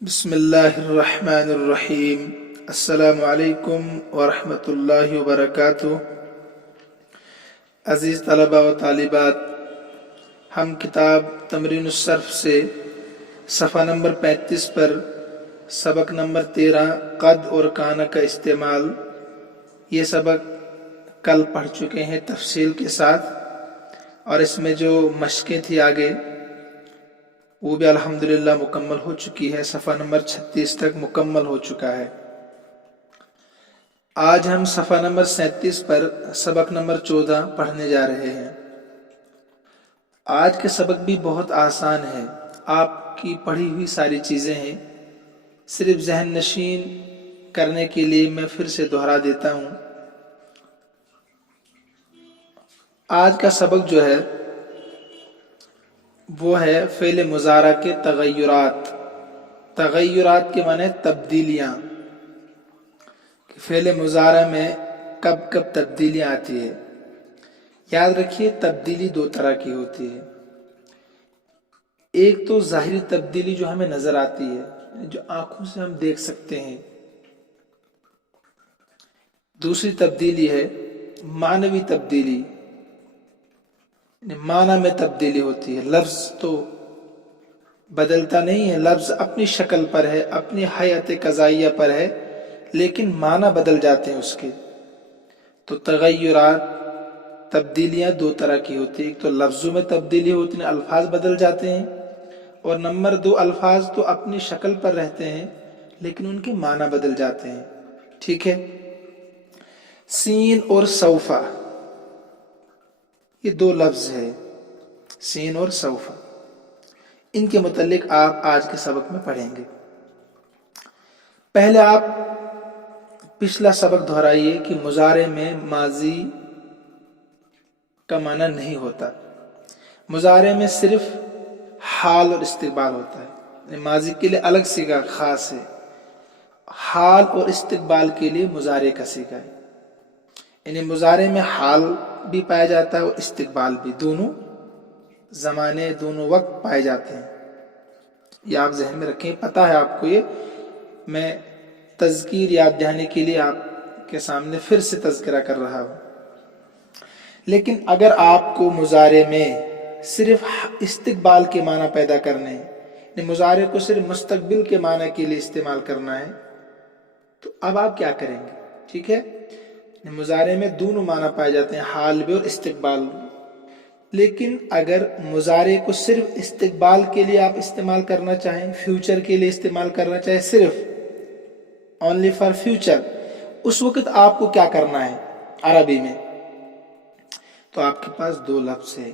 بسم اللہ الرحمن الرحیم۔ السلام علیکم ورحمۃ اللہ وبرکاتہ۔ عزیز طلباء و طالبات، ہم کتاب تمرین الصرف سے صفحہ نمبر 35 پر سبق نمبر 13 قد اور کانا کا استعمال، یہ سبق کل پڑھ چکے ہیں تفصیل کے ساتھ، اور اس میں جو مشقیں تھی آگے وہ بھی الحمدللہ مکمل ہو چکی ہے۔ صفحہ نمبر 36 تک مکمل ہو چکا ہے۔ آج ہم صفحہ نمبر 37 پر سبق نمبر 14 پڑھنے جا رہے ہیں۔ آج کے سبق بھی بہت آسان ہے، آپ کی پڑھی ہوئی ساری چیزیں ہیں، صرف ذہن نشین کرنے کے لیے میں پھر سے دہرا دیتا ہوں۔ آج کا سبق جو ہے وہ ہے فعل مضارع کے تغیرات۔ تغیرات کے معنی تبدیلیاں، کہ فعل مضارع میں کب کب تبدیلیاں آتی ہے۔ یاد رکھیے تبدیلی دو طرح کی ہوتی ہے، ایک تو ظاہری تبدیلی جو ہمیں نظر آتی ہے، جو آنکھوں سے ہم دیکھ سکتے ہیں، دوسری تبدیلی ہے معنوی تبدیلی، معنی میں تبدیلی ہوتی ہے۔ لفظ تو بدلتا نہیں ہے، لفظ اپنی شکل پر ہے، اپنی حیات قضائیہ پر ہے، لیکن معنی بدل جاتے ہیں اس کے۔ تو تغیرات، تبدیلیاں دو طرح کی ہوتی ہیں، ایک تو لفظوں میں تبدیلی ہوتی ہے، الفاظ بدل جاتے ہیں، اور نمبر دو الفاظ تو اپنی شکل پر رہتے ہیں لیکن ان کے معنی بدل جاتے ہیں۔ ٹھیک ہے، سین اور سوفا، یہ دو لفظ ہے، سین اور سوفا، ان کے متعلق آپ آج کے سبق میں پڑھیں گے۔ پہلے آپ پچھلا سبق دہرائیے کہ مضارع میں ماضی کا معنی نہیں ہوتا، مضارع میں صرف حال اور استقبال ہوتا ہے، یعنی ماضی کے لیے الگ صیغہ خاص ہے، حال اور استقبال کے لیے مضارع کا صیغہ ہے، یعنی مضارع میں حال بھی پایا جاتا ہے اور استقبال بھی، دونوں زمانے دونوں وقت پائے جاتے ہیں۔ یہ آپ ذہن میں رکھیں، پتہ ہے آپ کو، یہ میں تذکیر یاد دہانی کے لیے آپ کے سامنے پھر سے تذکرہ کر رہا ہوں۔ لیکن اگر آپ کو مضارع میں صرف استقبال کے معنی پیدا کرنے ہیں، یعنی مضارع کو صرف مستقبل کے معنی کے لیے استعمال کرنا ہے، تو اب آپ کیا کریں گے؟ ٹھیک ہے، مضارع میں دونوں معنی پائے جاتے ہیں، حال بھی اور استقبال بھی، لیکن اگر مضارع کو صرف استقبال کے لیے آپ استعمال کرنا چاہیں، فیوچر کے لیے استعمال کرنا چاہیں، صرف اونلی فار فیوچر، اس وقت آپ کو کیا کرنا ہے عربی میں؟ تو آپ کے پاس دو لفظ ہے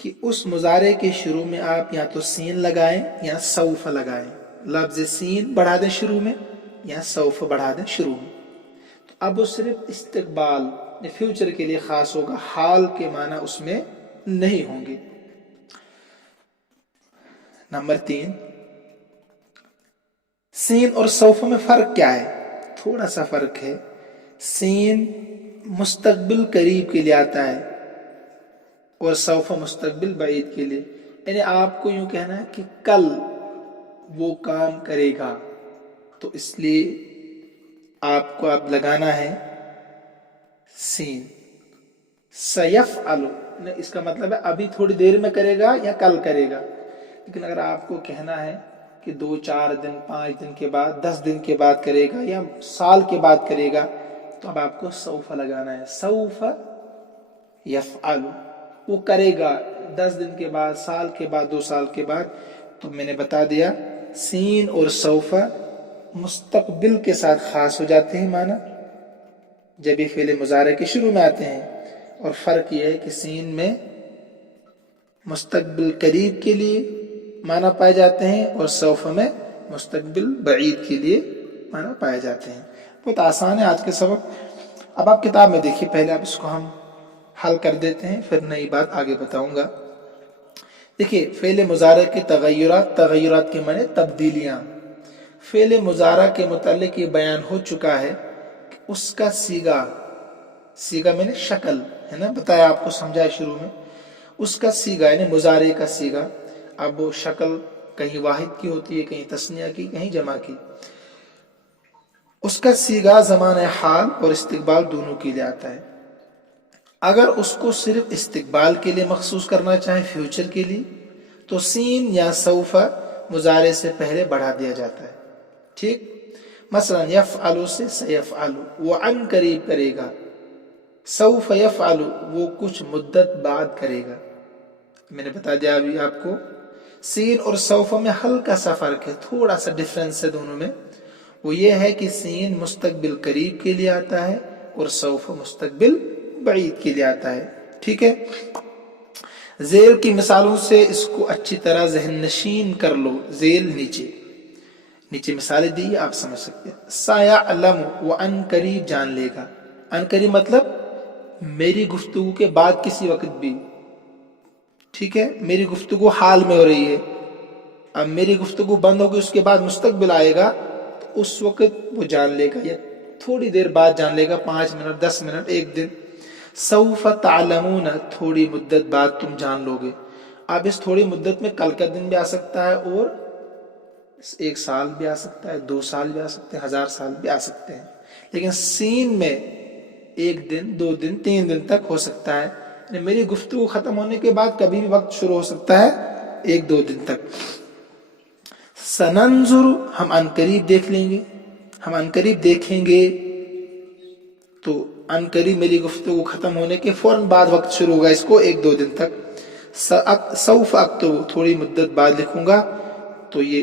کہ اس مضارع کے شروع میں آپ یا تو سین لگائیں یا سوف لگائیں، لفظ سین بڑھا دیں شروع میں یا سوف بڑھا دیں شروع میں۔ تو اب وہ صرف استقبال فیوچر کے لیے خاص ہوگا، حال کے معنی اس میں نہیں ہوں گے۔ نمبر 3، سین اور سوف میں فرق کیا ہے؟ تھوڑا سا فرق ہے۔ سین مستقبل قریب کے لیے آتا ہے اور سوف مستقبل بعید کے لیے، یعنی آپ کو یوں کہنا ہے کہ کل وہ کام کرے گا، تو اس لیے آپ کو اب لگانا ہے سین۔ سیفعل، اس کا مطلب ہے ابھی تھوڑی دیر میں کرے گا یا کل کرے گا، لیکن اگر آپ کو کہنا ہے کہ 2 4 دن 5 دن کے بعد 10 دن کے بعد کرے گا یا سال کے بعد کرے گا، تو اب آپ کو سوف لگانا ہے۔ سوف یفعل، وہ کرے گا 10 دن کے بعد، سال کے بعد، 2 سال کے بعد۔ تو میں نے بتا دیا سین اور سوف مستقبل کے ساتھ خاص ہو جاتے ہیں معنی جب یہ فعل مضارع کے شروع میں آتے ہیں، اور فرق یہ ہے کہ سین میں مستقبل قریب کے لیے معنی پائے جاتے ہیں اور سوف میں مستقبل بعید کے لیے معنی پائے جاتے ہیں۔ بہت آسان ہے آج کے سبق۔ اب آپ کتاب میں دیکھیے، پہلے آپ اس کو ہم حل کر دیتے ہیں، پھر نئی بات آگے بتاؤں گا۔ دیکھیے فعل مضارع کے تغیرات، تغیرات کے معنی تبدیلیاں۔ فعل مضارع کے متعلق یہ بیان ہو چکا ہے کہ اس کا صیغہ میں نے شکل ہے نا بتایا آپ کو، سمجھایا شروع میں، اس کا صیغہ یعنی مضارع کا صیغہ اب وہ شکل کہیں واحد کی ہوتی ہے، کہیں تسنیہ کی، کہیں جمع کی. اس کا سیغہ زمانہ حال اور استقبال دونوں کے لیے آتا ہے. اگر اس کو صرف استقبال کے لیے مخصوص کرنا چاہیں، فیوچر کے لیے، تو سین یا سوف مضارع سے پہلے بڑھا دیا جاتا ہے. ٹھیک، مثلا یفعل سے سیفعل، وہ عن قریب کرے گا. سوف یفعل، وہ کچھ مدت بعد کرے گا. میں نے بتا دیا ابھی آپ کو سین اور سوف میں ہلکا سا فرق ہے، تھوڑا سا ڈفرینس ہے دونوں میں. وہ یہ ہے کہ سین مستقبل قریب کے لیے آتا ہے اور سوف مستقبل بعید کے لیے آتا ہے. ٹھیک ہے، ذیل کی مثالوں سے اس کو اچھی طرح ذہن نشین کر لو. ذیل نیچے مثالیں دی، آپ سمجھ سکتے ہیں. سیعلم، وہ ان قریب جان لے گا. ان قریب مطلب میری گفتگو کے بعد کسی وقت بھی. ٹھیک ہے، میری گفتگو حال میں ہو رہی ہے، اب میری گفتگو بند ہوگی، اس کے بعد مستقبل آئے گا، تو اس وقت وہ جان لے گا، یا تھوڑی دیر بعد جان لے گا، 5 منٹ، 10 منٹ، 1 دن. سوف تعلمون، تھوڑی مدت بعد تم جان لو گے. اب اس تھوڑی مدت میں کل کا دن بھی آ سکتا ہے، اور 1 سال بھی آ سکتا ہے، 2 سال بھی آ سکتے ہیں، 1000 سال بھی آ سکتے ہیں. لیکن سین میں 1 دن، 2 دن، 3 دن تک ہو سکتا ہے. یعنی میری گفتگو ختم ہونے کے بعد کبھی بھی وقت شروع ہو سکتا ہے، 1-2 دن تک. سننظر، ہم ان قریب دیکھ لیں گے، ہم ان قریب دیکھیں گے. تو ان قریب میری گفتگو ختم ہونے کے فوراً بعد وقت شروع ہوگا، اس کو 1-2 دن تک. سوف اکتب، تھوڑی مدت بعد لکھوں گا، تو یہ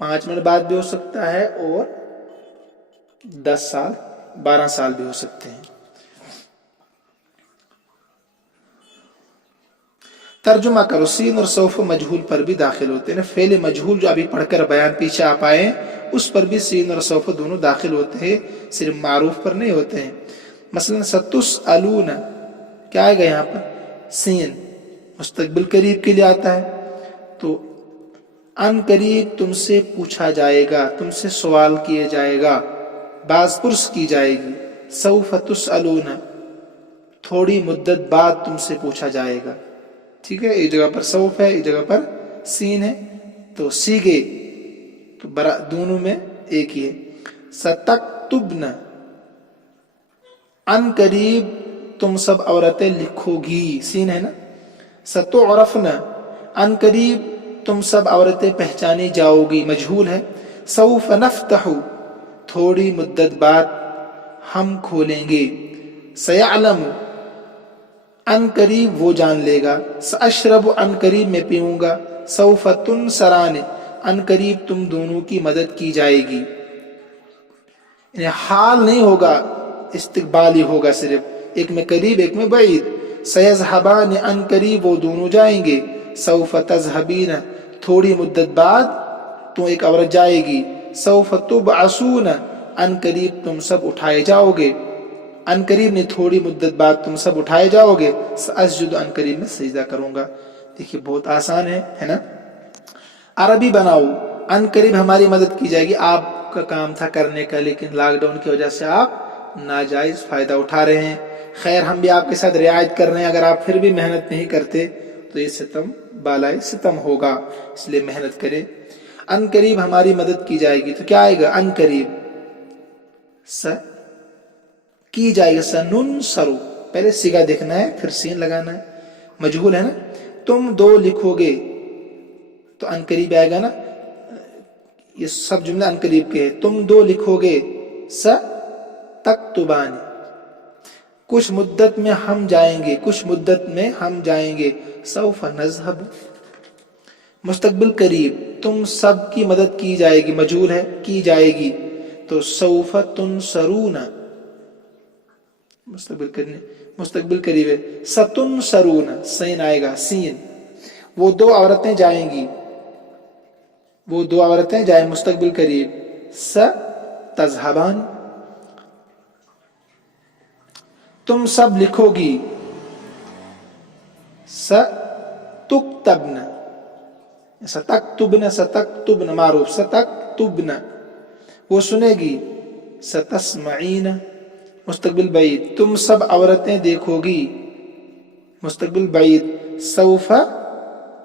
5 منٹ بعد بھی ہو سکتا ہے، اور 10 سال، 12 سال بھی ہو سکتے ہیں. ترجمہ کرو. سین اور سوف مجہول پر بھی داخل ہوتے ہیں. فعل مجہول جو ابھی پڑھ کر بیان پیچھے آپ آئے، اس پر بھی سین اور سوف دونوں داخل ہوتے ہیں، صرف معروف پر نہیں ہوتے ہیں. مثلا ستسألون، کیا آئے گا یہاں پر؟ سین مستقبل قریب کے لیے آتا ہے، تو ان قریب تم سے پوچھا جائے گا، تم سے سوال کیا جائے گا، باز پرس کی جائے گی. سوف تسألون، تھوڑی مدت بعد تم سے پوچھا جائے گا. ٹھیک ہے، ایک جگہ پر سوف ہے، ایک جگہ پر سین ہے، تو سیگے تو دونوں میں ایک ہی ہے. ستکتبن، ان قریب تم سب عورتیں لکھو گی، سین ہے نا. ستعرفن، ان قریب تم سب عورتیں پہچانی جاؤ گی، مجہول ہے. سوف نفتح، تھوڑی مدت بعد ہم کھولیں گے. سیعلم، ان قریب وہ جان لے گا. ساشرب، ان قریب میں پیوں گا. سوف تنصران، ان قریب تم دونوں کی مدد کی جائے گی. یعنی حال نہیں ہوگا، استقبال ہی ہوگا، صرف ایک میں قریب ایک میں بعید. سیذهبان، ان قریب وہ دونوں جائیں گے. سوف تذهبین، تھوڑی مدت بعد تو ایک عورت جائے گی. سوف تبعثون، ان قریب تم سب اٹھائے جاؤ گے. ان قریب نے تھوڑی مدت بعد تم سب اٹھائے جاؤ گے. سأسجد، ان قریب میں سجدہ کروں گا. دیکھیے بہت آسان ہے نا. عربی بناؤ، ان قریب ہماری مدد کی جائے گی. آپ کا کام تھا کرنے کا، لیکن لاک ڈاؤن کی وجہ سے آپ ناجائز فائدہ اٹھا رہے ہیں. خیر ہم بھی آپ کے ساتھ رعایت کر رہے ہیں، اگر آپ پھر بھی محنت نہیں کرتے تو یہ ستم بالائے ستم ہوگا، اس لیے محنت کریں. ان قریب ہماری مدد کی جائے گی، تو کیا آئے گا؟ ان قریب کی جائے گا. سننصر، پہلے سیگا دیکھنا ہے، پھر سین لگانا ہے، مجہول ہے نا. تم 2 لکھو گے، تو ان قریب آئے گا نا. یہ سب جملہ ان قریب کے ہے. تم 2 لکھو گے. ستکتبان، کچھ مدت میں ہم جائیں گے، کچھ مدت میں ہم جائیں گے. سوف نذهب، مستقبل قریب تم سب کی مدد کی جائے گی، مجہول ہے، کی جائے گی. تو سوف تنصرون، مستقبل قریب ہے. ستنصرون، سین آئے گا، سین. وہ 2 عورتیں جائیں گی، وہ 2 عورتیں جائیں، مستقبل قریب. ستذهبان، تم سب لکھو گی. ستکتبن، ستکتبن معروف. ستکتبن، وہ سنے گی. ستسمعین، مستقبل بعید، تم سب عورتیں دیکھو گی، مستقبل بعید. سوف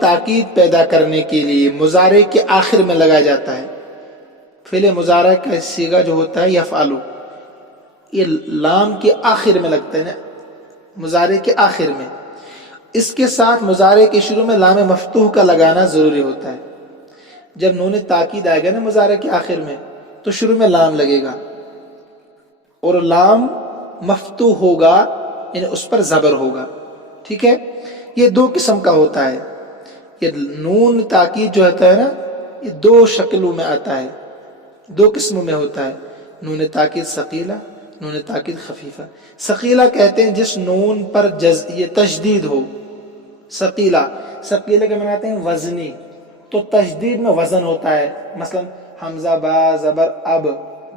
تاکید پیدا کرنے کے لیے مضارع کے آخر میں لگایا جاتا ہے. فعل مضارع کا صیغہ جو ہوتا ہے یفعلو، یہ لام کے آخر میں لگتا ہے نا، مضارع کے آخر میں. اس کے ساتھ مضارع کے شروع میں لام مفتوح کا لگانا ضروری ہوتا ہے. جب نون تاکید آئے گا نا مضارع کے آخر میں تو شروع میں لام لگے گا، اور لام مفتوح ہوگا یعنی اس پر زبر ہوگا. ٹھیک ہے، یہ دو قسم کا ہوتا ہے. یہ نون تاکید جو ہوتا ہے نا، یہ دو شکلوں میں آتا ہے، دو قسموں میں ہوتا ہے. نون تاکید ثقیلہ، نون تاکید خفیفہ. ثقیلہ کہتے ہیں جس نون پر یہ تشدید ہو. ثقیلہ کے معنی آتے ہیں وزنی، تو تشدید میں وزن ہوتا ہے. مثلا حمزہ با زبر اب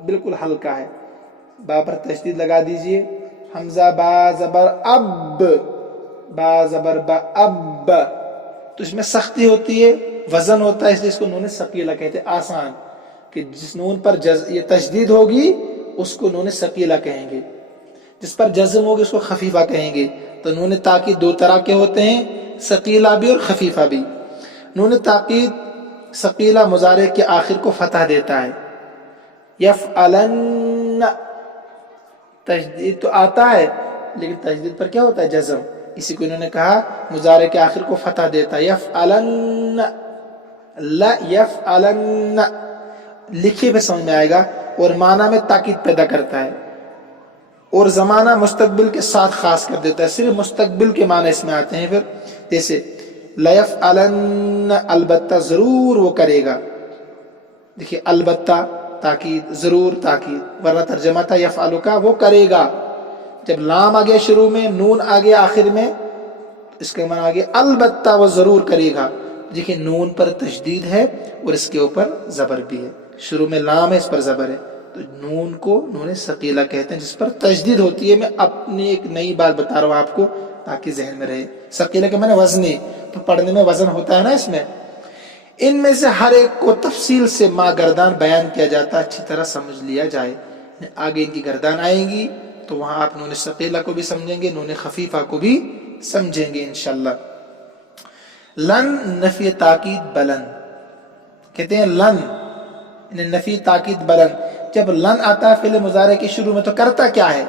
بالکل ہلکا ہے، با پر تشدید لگا دیجئے. حمزہ با زبر اب، با زبر با اب، تو اس میں سختی ہوتی ہے، وزن ہوتا ہے، اس لیے اس کو نون ثقیلہ کہتے ہیں. آسان کہ جس نون پر یہ تشدید ہوگی اس کو نون ثقیلہ کہیں گے، جس پر جزم ہوگی اس کو خفیفہ کہیں گے. تو نون تاکید دو طرح کے ہوتے ہیں، ثقیلہ بھی اور خفیفہ بھی. نون تاکید ثقیلہ مضارع کے آخر کو فتح دیتا ہے. یفعلن، تشدید تو آتا ہے لیکن تشدید پر کیا ہوتا ہے؟ جزم. اسی کو انہوں نے کہا مضارع کے آخر کو فتح دیتا ہے. یفعلن، لا یفعلن، لکھے پہ سمجھ میں آئے گا، اور معنی میں تاکید پیدا کرتا ہے، اور زمانہ مستقبل کے ساتھ خاص کر دیتا ہے. صرف مستقبل کے معنی اس میں آتے ہیں. پھر جیسے لیفعلن، البتہ ضرور وہ کرے گا. دیکھیے البتہ تاکید، ضرور تاکید، ورنہ ترجمہ تھا یفعلو کا وہ کرے گا. جب لام آگے شروع میں، نون آگے آخر میں، اس کے معنی آگے البتہ وہ ضرور کرے گا. دیکھیے نون پر تشدید ہے اور اس کے اوپر زبر بھی ہے. شروع میں لام ہے، اس پر زبر ہے، تو نون کو نون ثقیلہ کہتے ہیں جس پر تشدید ہوتی ہے. میں اپنی ایک نئی بات بتا رہا ہوں آپ کو تاکہ ذہن میں رہے. ثقیلہ کے معنی وزنی، تو پڑھنے میں وزن ہوتا ہے نا اس میں. ان میں سے ہر ایک کو تفصیل سے ما گردان بیان کیا جاتا ہے، اچھی طرح سمجھ لیا جائے. آگے ان کی گردان آئیں گی تو وہاں آپ نون ثقیلہ کو بھی سمجھیں گے، نون خفیفہ کو بھی سمجھیں گے انشاءاللہ. لن نفی تاکید بلند کہتے ہیں. لن نفی تاکید بلند. جب لن آتا ہے فعل مضارع کے شروع میں تو کرتا کیا ہے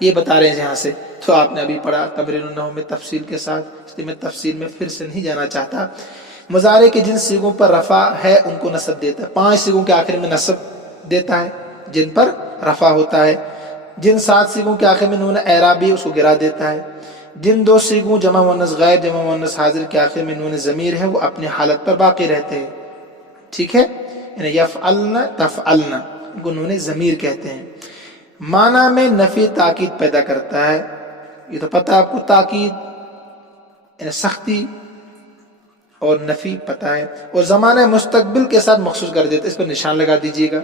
یہ بتا رہے ہیں یہاں سے. تو آپ نے ابھی پڑھا تمرین النحو میں تفصیل کے ساتھ، اس لیے میں تفصیل میں پھر سے نہیں جانا چاہتا. مضارع کے جن صیغوں پر رفع ہے ان کو نصب دیتا ہے. 5 صیغوں کے آخر میں نصب دیتا ہے جن پر رفع ہوتا ہے. جن 7 صیغوں کے آخر میں نون اعرابی اس کو گرا دیتا ہے. جن 2 صیغوں جمع مؤنث غائب جمع مؤنث حاضر کے آخر میں نون ضمیر ہے وہ اپنی حالت پر باقی رہتے ہیں. ٹھیک ہے، یعنی یفعلن تفعلن، ان کو نون ضمیر کہتے ہیں. معنی میں نفی تاکید پیدا کرتا ہے. یہ تو پتہ آپ کو، تاکید یعنی سختی اور نفی پتہ ہے. اور زمانہ مستقبل کے ساتھ مخصوص کر دیتا ہے، اس پر نشان لگا دیجئے گا.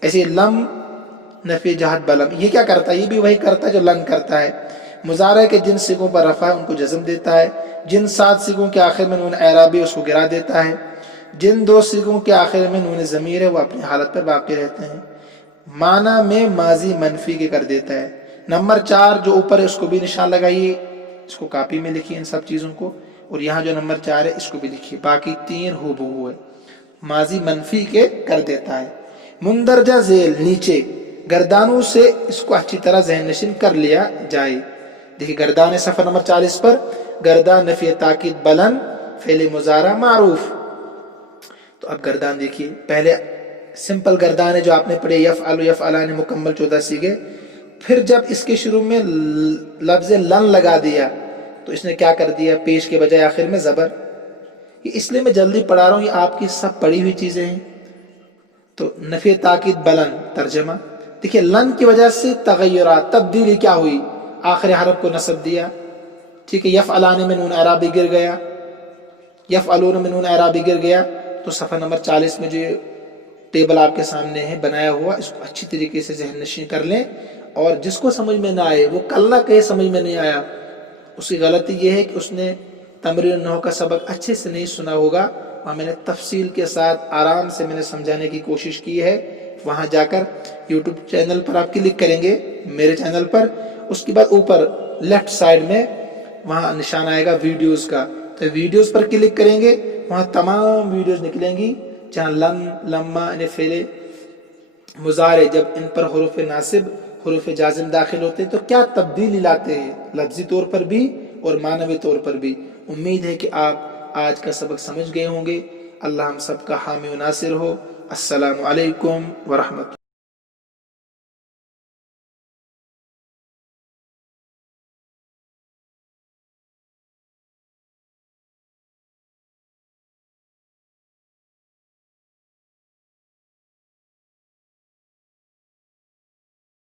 ایسے لم نفی جہت بلم، یہ کیا کرتا ہے؟ یہ بھی وہی کرتا ہے جو لن کرتا ہے. مضارع کے جن صیغوں پر رفع ہے ان کو جزم دیتا ہے. جن 7 صیغوں کے آخر میں نون اعرابی اس کو گرا دیتا ہے. جن 2 صیغوں کے آخر میں نون ضمیر ہے وہ اپنی حالت پر باقی رہتے ہیں. معنی میں ماضی منفی کے کر دیتا ہے. نمبر 4 جو اوپر ہے اس کو بھی نشان لگائیے، اس کو کاپی میں لکھیے ان سب چیزوں کو، اور یہاں جو نمبر 4 ہے اس کو بھی لکھیے. باقی 3 ہو بہو ہے، ماضی منفی کے کر دیتا ہے. مندرجہ ذیل نیچے گردانوں سے اس کو اچھی طرح ذہن نشین کر لیا جائے. دیکھیے گردان صفحہ نمبر 40 پر، گردان نفی تاکید بلند فعل مضارع معروف. تو اب گردان دیکھیے، پہلے سمپل گردان ہے جو آپ نے پڑھے یفعل یفعلان مکمل 14 سیغے. پھر جب اس کے شروع میں لفظ لن لگا دیا تو اس نے کیا کر دیا؟ پیش کے بجائے آخر میں زبر. یہ اس لیے میں جلدی پڑھا رہا ہوں، یہ آپ کی سب پڑھی ہوئی چیزیں ہیں. تو نفی تاکید بلند ترجمہ دیکھیے، لن کی وجہ سے تغیرات، تبدیلی کیا ہوئی؟ آخر حرف کو نصب دیا. ٹھیک ہے، یفعلان میں نون اعرابی گر گیا، یفعلون میں نون اعرابی گر گیا. تو صفحہ نمبر 40 میں جو ٹیبل آپ کے سامنے ہے بنایا ہوا، اس کو اچھی طریقے سے ذہن نشین کر لیں. اور جس کو سمجھ میں نہ آئے وہ کل نہ کہے سمجھ میں نہیں آیا. اس کی غلطی یہ ہے کہ اس نے تمرین النحو کا سبق اچھے سے نہیں سنا ہوگا. وہاں میں نے تفصیل کے ساتھ آرام سے میں نے سمجھانے کی کوشش کی ہے. وہاں جا کر یوٹیوب چینل پر آپ کلک کریں گے، میرے چینل پر، اس کے بعد اوپر لیفٹ سائڈ میں وہاں نشان آئے گا ویڈیوز کا، تو ویڈیوز پر کلک کریں گے، وہاں تمام ویڈیوز نکلیں گی جہاں لن، لما یعنی فعل مضارع جب ان پر حروف ناصب، حروف جازم داخل ہوتے تو کیا تبدیلی لاتے ہیں، لفظی طور پر بھی اور معنوی طور پر بھی۔ امید ہے کہ آپ آج کا سبق سمجھ گئے ہوں گے۔ اللہ ہم سب کا حامی و ناصر ہو۔ السلام علیکم ورحمۃ اللہ۔